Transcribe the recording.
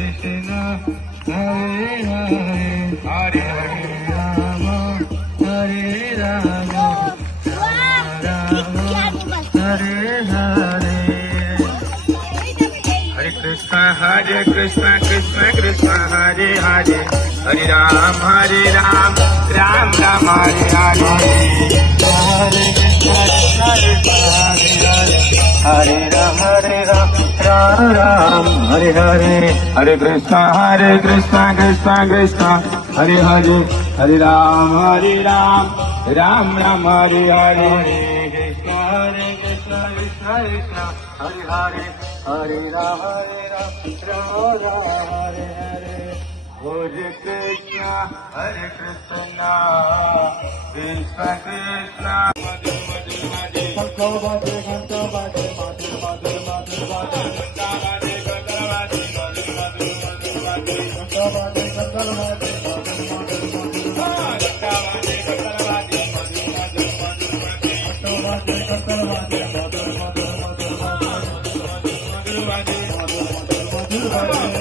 Krishna, Hare Hare, Hare Rama, Hare Rama, Rama Rama, Hare Hare. Hare Krishna, Krishna Krishna, Hare Hare, Hare Ram, Ram Ram, Hare Hare. Hare Krishna, Hare Ram, Ram Ram, Hare Hare. Hare Krishna, Krishna Krishna, Hare Hare, Hare Ram, Ram Ram, Hare Hare. Krishna, Krishna Krishna, Hare Hare, Hare Ram, Ram Ram, Hare Hare. Hare Krishna, Krishna Krishna, Santo Bhade, Santo Bhade, Bhade Bhade Bhade Bhade, Santo Bhade, Santo Bhade, Bhade Bhade Bhade.